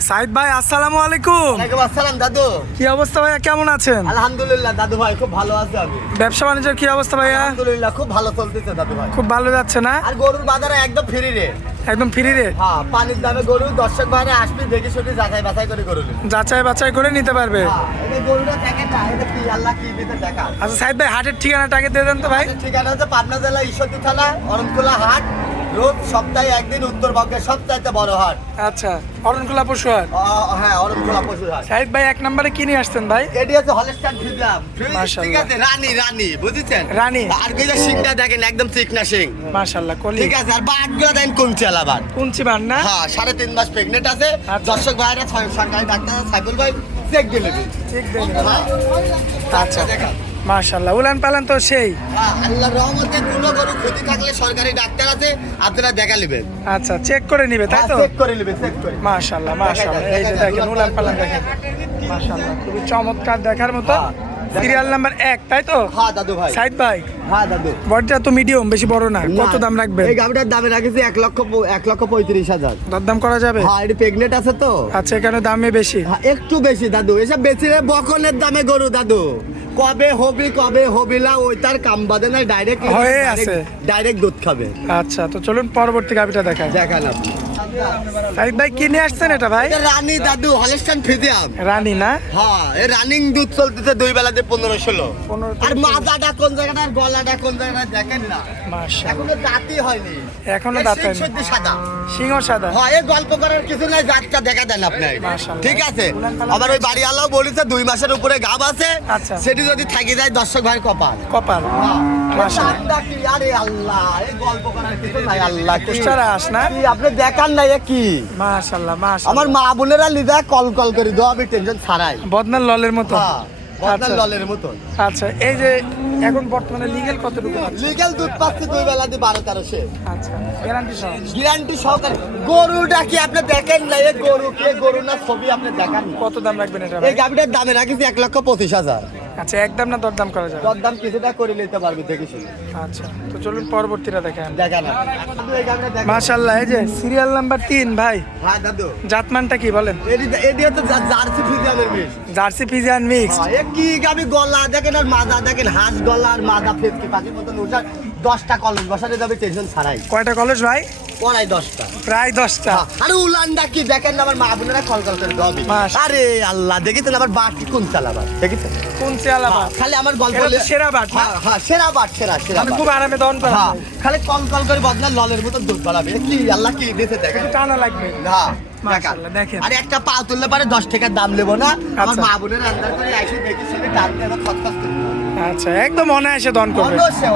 সাইদ ভাই আসসালামু আলাইকুম। ওয়ালাইকুম আসসালাম দাদু। কি অবস্থা ভাইয়া, কেমন আছেন? আলহামদুলিল্লাহ দাদু ভাই, খুব ভালো আছি আমি। ব্যবসা বাণিজ্যের কি অবস্থা ভাইয়া? আলহামদুলিল্লাহ খুব ভালো চলতেছে দাদু ভাই। খুব ভালো যাচ্ছে না? আর গরুর বাজারে একদম ফ্রি রেট। একদম ফ্রি রেট? হ্যাঁ, পানির দামে গরু দর্শক ভাইরা আসবে, দেখে শুনে যাচাই বাছাই করে গরু নেবে। যাচাই বাছাই করে নিতে পারবে। হ্যাঁ, এই গরুটা দেখেন না, এটা কি আল্লাহ কি দিতে দেখা। আচ্ছা সাইদ ভাই, হাটের ঠিকানাটা আগে দিয়ে দেন তো ভাই। ঠিকানা হচ্ছে পাবনা জেলা ঈশ্বরদী থানা অরণখোলা হাট, রোজ সপ্তাহে একদিন, উত্তরবঙ্গের সবচাইতে বড় হাট। আচ্ছা, অরণখোলা পশু হাট। হ্যাঁ, অরণখোলা পশুর হাট। সাইদ ভাই, এক নম্বরে কি নিয়ে আসছেন ভাই? এটি হচ্ছে হলস্টাইন ফ্রিজিয়ান। মাশাআল্লাহ। ঠিক আছে, রানী বুঝেছেন? রানী। আর কইলা সিংটা দেখেন একদম চিকনা সিং। মাশাআল্লাহ, কলি। ঠিক আছে, আর বাটগুলো দেন কুঞ্চি আলাবার। কুঞ্চি বান না? হ্যাঁ, 3.5 মাস প্রেগনেন্ট আছে। আচ্ছা। দর্শক ভাইরা সরকারি ডাক্তার সাইফুল ভাই চেক দিয়ে নেবে। ঠিক দেন। হ্যাঁ, আচ্ছা দেখা। মাশাআল্লাহ, উলান পালান তো সেই। হ্যাঁ, আল্লাহর রহমতে কোনো গরু ক্ষতি থাকলে সরকারি ডাক্তার আছে, আপনারা দেখা নেবেন। আচ্ছা, চেক করে নিবে তাই তো? চেক করে নেবে, চেক করে। মাশাআল্লাহ মাশাআল্লাহ, এই যে দেখেন উলান পালান দেখেন, মাশাআল্লাহ খুবই চমৎকার দেখার মতো। হ্যাঁ, সিরিয়াল নাম্বার 1 তাই তো? হ্যাঁ দাদু ভাই। সাইদ ভাই, হ্যাঁ দাদু। বড়টা তো মিডিয়াম, বেশি বড় না, কত দাম রাখবেন? এই গাবিটার দামে রাখেছি 1,35,000। দরদাম করা যাবে? হ্যাঁ, এটা প্রেগনেন্ট আছে তো। আচ্ছা, এখানে দামে বেশি। হ্যাঁ, একটু বেশি দাদু। এসব বেশি রে বকনের দামে গরু দাদু। কবে হবি না, ওই তার কাম বাদে না, ডাইরেক্ট হয়ে আছে। ডাইরেক্ট দুধ খাবে। আচ্ছা, তো চলুন পরবর্তী গাবিটা দেখাই। দেখান আপনি। সাইদ ভাই, কি নিয়ে আসছেন এটা ভাই? এটা রানী দাদু, হলস্টাইন ফ্রিজিয়ান। রানী না? হ্যাঁ, এই রানিং দুধ চলতেছে 2 বেলাতে 15-16। 15 আর মাথাটা কোন জায়গাটা, আর গলাটা কোন জায়গাটা দেখেন না। মাশাআল্লাহ, এখনো দাঁতই হয়নি। এখনো এই দাঁত সিং হয়নি। শুদ্ধ সাদা। সিংহ সাদা। হ্যাঁ, এই গল্প করার কিছু নাই, জাতটা দেখা দেন আপনি। মাশাআল্লাহ। ঠিক আছে। উলান পালান আবার ওই বাড়িওয়ালাও বলেছে 2 মাসের উপরে গাব আছে। আচ্ছা। সেটি যদি থাকি যায় দর্শক ভাই কপাল। কপাল। মাশাআল্লাহ। ঠান্ডা কি, আরে আল্লাহ, এই গল্প করার কিছু নাই। আল্লাহ কি কুষ্টারা আস না? কি আপনি দেখান নাই এ কি? মাশাআল্লাহ মাশাআল্লাহ, আমার মা বোনেরা লিদা কল করে দাও, আমি টেনশন ছাড়াই। বদনার ললের মতো। হ্যাঁ, বদনার আচ্ছা। ললের মতন। আচ্ছা, এই যে এখন বর্তমানে লিগ্যাল কতটুকু আছে? লিগ্যাল দুধ পাচ্ছে 2 বেলাতে 12-1300। আচ্ছা, গ্যারান্টি সহ। গ্যারান্টি সহকারে। গরুটা কি আপনি দেখেন না? এই গরু কে গরু না, ছবি আপনি দেখান না। কত দাম রাখবেন এটা এই ভাই? গাবিটার দামে রাখিছি 1,25,000। আচ্ছা, একদম না দরদাম করা যাবে? দরদাম কিছুটা করে নিতে পারবে, দেখে শুনে। আচ্ছা, তো চলুন পরবর্তীটা দেখেন। দেখান আপনি। দাদু, এই গাবিটা দেখেন। মাশাআল্লাহ, এই যে সিরিয়াল নাম্বার 3 ভাই, হ্যাঁ দাদু। জাতমানটা কি বলেন? এটি হচ্ছে জার্সি ফ্রিজিয়ানের মিশ। Jersey Friesian mix. এ কি গাবি, গলা দেখেন আর মাজা দেখেন, হাঁস গলা আর মাজা ফেসকে পাখির মতন উঠার। 10টা কলেজ বসাতে যাবে, টেনশন ছাড়াই। কয়টা কলেজ ভাই? পড়াই 10টা। প্রায় 10টা। আরে উলানটা কি দেখেন না, আমার মা বোনেরা কল করে দাবি। মাশাআল্লাহ। আরে আল্লাহ, দেখেছেন আবার বাট কি কোন চালাবার, দেখেছেন? কোন চেয়ালাবা? খালি আমার গল্প এটা তো সেরা বাট না? হ্যাঁ, হ্যাঁ, সেরা বাট, সেরা আমি বাট। খুব আরামে দহন করা হ্যাঁ, যায়। খালি কল করে বদলা ললের মতো দুধ বাড়াবে। কি আল্লাহ কি দিতে দেখেন। একটু টানা লাগবে। হ্যাঁ, মাশাআল্লাহ, দেখেন। আরে একটা পা তুললে পারে 10 টাকার দাম নেবো না। আমার আচ্ছা। মা বোনের আন্দার করে আইসি দেখি শুনে টান দেবো, খতখত করে দেবো। আচ্ছা, একদম অনায়াসে দহন করবে। অনায়াসে।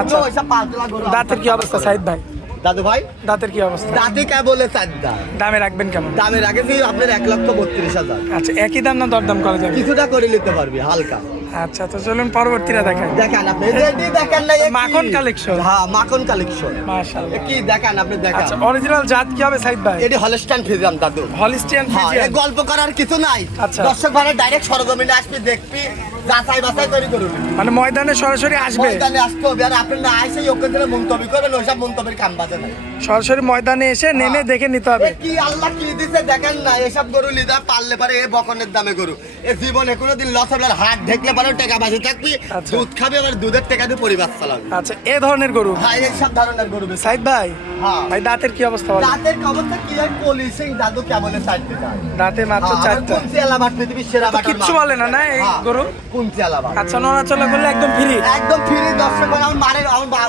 আচ্ছা। ওইসব পা তোলা গরু দাঁতের কি অবস্থা সাইদ ভাই? দাদু ভাই, দাঁতের কি অবস্থা? দাদি কে বলে চাঁদা দামে রাখবেন কেমন? দামে রাখেছি আপনার 1,32,000। আচ্ছা, একই দাম না দরদাম করা যাবে? কিছুটা করে নিতে পারবি হালকা। আচ্ছা, তো চলুন পরবর্তীটা দেখাই। দেখেন আপনি, রেডি দেখেন না, এ কি? মাখন collection? হ্যাঁ, মাখন কালেকশন। মাশাআল্লাহ। কি দেখেন আপনি, দেখেন। আচ্ছা, অরিজিনাল জাত কি হবে সাইদ ভাই? এটি হলস্টাইন ফ্রিজিয়ান দাদু। হলিস্টিয়ান হ্যাঁ, ফ্রিজিয়ান। এ গল্প করার কিছু নাই। আচ্ছা। দর্শক ভাড়া ডাইরেক্ট সরজমিনে আসবি, দেখবি, যাচাই বাছাই করে করুন। মানে ময়দানে সরাসরি আসবে? ময়দানে আসতে হবে, আর আপনি না আসে ওকে দিলে মন্তব্য করবেন, ওইসব মন্তব্যের কাম বাজে না। সরাসরি ময়দানে এসে নেমে দেখে নিতে হবে। এ কি আল্লাহ কি দিছে দেখেন না। এসব গরু লিদা পারলে পারে এ বকনের দামে গরু। এ জীবনে কোনোদিন লস হবে না। হাট ঢেকলে পারে টাকা বাজে থাকবি, আচ্ছা। দুধ খাবে, আবার দুধের টাকা দিয়ে পরিবার চালাবে। আচ্ছা, এ ধরনের গরু? হ্যাঁ, এইসব ধরনের গরু বেশি। সাইদ ভাই, হ্যাঁ। ভাই দাঁতের কি অবস্থা বলেন? দাঁতের অবস্থা কি হয়, পলিশিং দাদু কেমনে চাইতে যায়। দাঁতে মাত্র 4টা। কুঞ্চি এলাবাট পৃথিবীর সেরা বাটার কিচ্ছু বলে না না এই গরু? কুঞ্চি এলাবাট আচ্ছা, নড়াচলা করলে একদম ফ্রি? একদম ফ্রি। দর্শক আমার মারের, আমার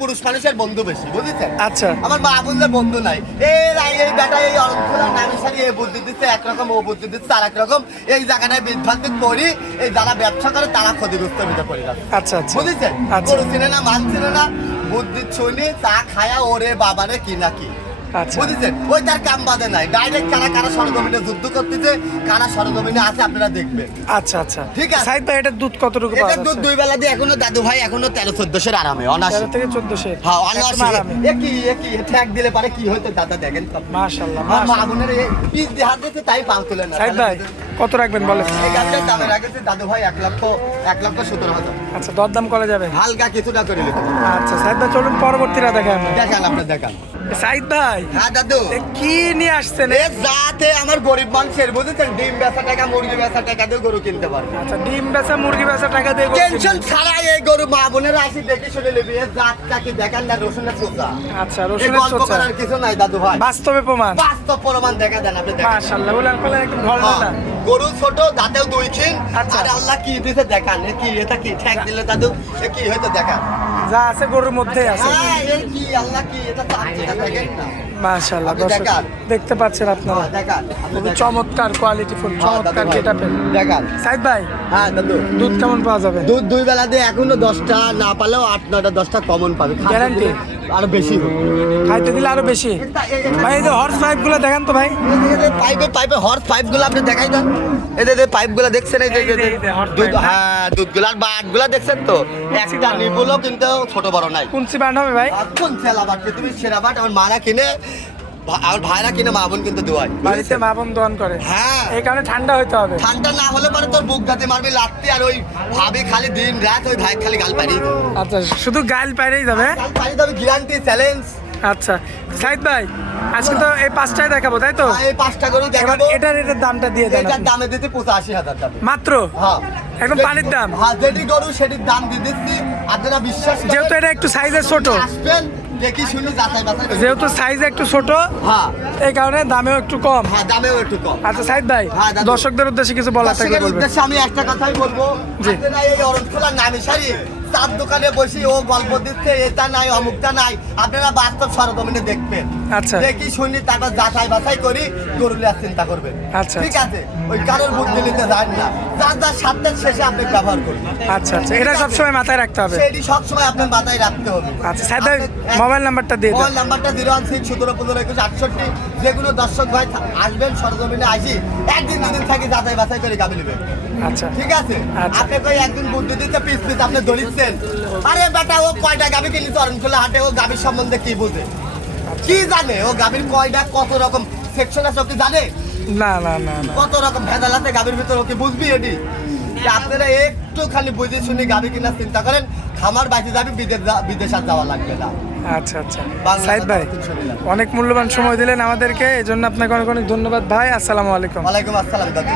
পুরুষ মানুষের বন্ধু বেশি, বুঝেছেন? আচ্ছা। আমার মা বোনদের বন্ধু নাই। এই বেটা এই অরণখোলা নামিসারি এই বুদ্ধি দিচ্ছে একরকম, ও বুদ্ধি দিচ্ছে আর একরকম। এই জায়গাটায় বিভ্রান্তিক পড়ি, এই যারা ব্যবসা করে তারা ক্ষতিগ্রস্ত হতে পড়ে যাচ্ছে, আচ্ছা আচ্ছা, বুঝেছেন? আচ্ছা গরু চিনে না, মান চিনে না, বুদ্ধি ছুনি চা খায়া ওরে বাবারে কি না কি, আচ্ছা বুঝেছেন? ওই তার কাম বাদে নাই। ডাইরেক্ট কারা কারা সরজমিনে যুদ্ধ করতেছে, কারা সরজমিনে আছে আপনারা দেখবেন। আচ্ছা আচ্ছা, ঠিক আছে। সাইদ ভাই, এটার দুধ কতটুকু পাওয়া এটা দুধ যাচ্ছে? 2 বেলা দিয়ে এখনো দাদু ভাই এখনো 13-1400 আরামে, অনাসি। 13 থেকে 1400? হ্যাঁ, একদম অনাসি। আরামে। একই ঠ্যাক দিলে পারে কি হইতো দাদা দেখেন তো। মাশাআল্লাহ আমার মা মাশাআল্লাহ। বোনের পিস দিয়ে হাত দিতে তাই পাল তুলে না। সাইদ ভাই, কত রাখবেন বলেন? এই গাড়িটার দামে রাখেছে দাদু ভাই 1,17,000। আচ্ছা, দরদাম করা যাবে? হালকা কিছুটা করে নিতে আচ্ছা সাইদ ভাই, চলুন পরবর্তীরা দেখান। দেখান, আপনার দেখান। সাইদ ভাই, হ্যাঁ দাদু, এ কি নিয়ে আসছেন? এ যাতে আমার গরিব মানুষের বুঝেছেন, ডিম বেচা টাকা মুরগি বেচা টাকা দিয়ে গরু কিনতে পারবে। আচ্ছা, ডিম বেচা মুরগি বেচা টাকা দিয়ে গরু টেনশন কিনবেন। ছাড়াই এই গরু মা বোনেরা আসি দেখে শুনে নেবে। এ জাতটাকে দেখান না, রসুনের চোচা। আচ্ছা, এই রসুনের গল্প চোচা করার কিছু নাই দাদু ভাই, বাস্তবে প্রমাণ। বাস্তব প্রমাণ দেখা দেন আপনি দেখেন। মাশাআল্লাহ, বলেন বলেন, একদম ভালো হ্যাঁ, না? গরু ছোট, দাঁতেও দুই খিন। আচ্ছা। আর আল্লাহ কি দিতে দেখান, এ কি, এটা কি ঠ্যাক দিলে দাদু, এ কি হয়তো দেখান। যা আছে গরুর মধ্যেই আছে। হ্যাঁ, এ কি আল্লাহ কি, এটা তো আছে, এটা দেখেন না। মাশাআল্লাহ, আপনি দর্শক দেখান। দেখতে পাচ্ছেন আপনারা, হ্যাঁ, দেখান, আপনি খুবই দেখান। চমৎকার কোয়ালিটি ফুল, হ্যাঁ, দাদু চমৎকার ভাই, গেটআপের। দেখান। সাইদ ভাই, হ্যাঁ দাদু, দুধ কেমন পাওয়া যাবে? দুধ দুই বেলা দিয়ে এখনো 10টা না পালেও 8-9টা 10টা কমন পাবে। Guarantee? আরো বেশি হবে। খাইতে দিলে আরো বেশি। ভাই এই যে হর্স পাইপ গুলো দেখেন তো ভাই। পাইপে হর্স পাইপ গুলো আপনি দেখাই দেন। এই পাইপ গুলো দেখছেন, এই যে এই যে horse দুধ, pipe, হ্যাঁ দুধগুলো আর বাট গুলো দেখছেন তো, একটা নিপুলও কিন্তু ছোট বড় নাই। কুঞ্চি বান্ড হবে ভাই? কোন সেলা বাট, তুমি সেরা বাট আমার মারা কিনে, আমার ভাইরা কিনে, মা বোন কিন্তু দোয়াই বাড়িতে মা বোন দোয়ান করে। হ্যাঁ, এই কারণে ঠান্ডা হইতে হবে। ঠান্ডা না হলে পরে তোর বুক গাতে মারবি লাত্তি, আর ওই ভাবি খালি দিন রাত ওই ভাই খালি গাল পারি আচ্ছা, শুধু গাল পাইরেই যাবে? গাল পারি তবে গ্যারান্টি চ্যালেঞ্জ। আচ্ছা সাইদ ভাই, আজকে তো এই পাঁচটাই দেখাবো তাই তো? এই 5টা গরু এবার দেখাবো। এটার দামটা দিয়ে দেন এটার আপনি। দামে দিতে 85,000 দাম মাত্র? হ্যাঁ, একদম পানির দাম। হ্যাঁ, যেটি গরু সেটির দাম দিয়ে দিচ্ছি, আপনারা বিশ্বাস করেন। যেহেতু এটা একটু সাইজে ছোট, আসবেন, দেখি শুনি যাচাই বাছাই করে। যেহেতু সাইজে একটু ছোট, হ্যাঁ এই কারণে দামেও একটু কম। হ্যাঁ, দামেও একটু কম। আচ্ছা সাইদ ভাই, হ্যাঁ, দাদু। দর্শকদের উদ্দেশ্যে কিছু বলার থাকলে দর্শকের বলবেন। উদ্দেশ্যে আমি একটা কথাই বলবো, জি। আপনারা এই অরণখোলার নামি সারি চার দোকানে বসে ও গল্প দিচ্ছে, এটা নাই অমুকটা নাই, আপনারা বাস্তব সরজমিনে দেখবেন। আচ্ছা। দেখি শুনি, তারপর যাচাই বাছাই করি গরু লিয়ার চিন্তা করবেন। আচ্ছা, ঠিক আছে, ওই কারোর বুদ্ধি নিতে যান না, যার যার স্বার্থের শেষে আপনি ব্যবহার করবেন। আচ্ছা আচ্ছা, এটা সবসময় মাথায় রাখতে হবে। সেটি সবসময় আপনার মাথায় রাখতে হবে। আচ্ছা সাইদ ভাই, মোবাইল নাম্বারটা দিয়ে দেন। মোবাইল নাম্বারটা 016-17-15-21-68। যে কোনো দর্শক ভাই আসবেন, সরজমিনে আসি, একদিন দুদিন থাকি যাচাই বাছাই করে গাবি নেবেন। আচ্ছা ঠিক আছে, আচ্ছা। আপনি কই একদিন বুদ্ধি দিতে পিস পিস আপনি দলিচ্ছেন। আরে বেটা, ও কয়টা গাবি কিনেছে অরণখোলা হাটে, ও গাবির সম্বন্ধে কি বুঝে, কি জানে, ও গাবির কয়টা কত রকম সেকশন আছে, ও কি জানে? না না না না, কত রকম ভেজাল আছে গাবির ভিতর, ওকে বুঝবি এটি? যে আপনারা একটু খালি বুঝে শুনে গাবি কিনার চিন্তা করেন, খামার বাইতে যাবি, বিদেশ আর যাওয়া লাগবে না। আচ্ছা আচ্ছা বাংলা সাইদ ভাই, কথা শুনে নিলাম। অনেক মূল্যবান সময় দিলেন আমাদেরকে, এই জন্য আপনাকে অনেক অনেক ধন্যবাদ ভাই। আসসালামু আলাইকুম। ওয়ালাইকুম আসসালাম দাদু।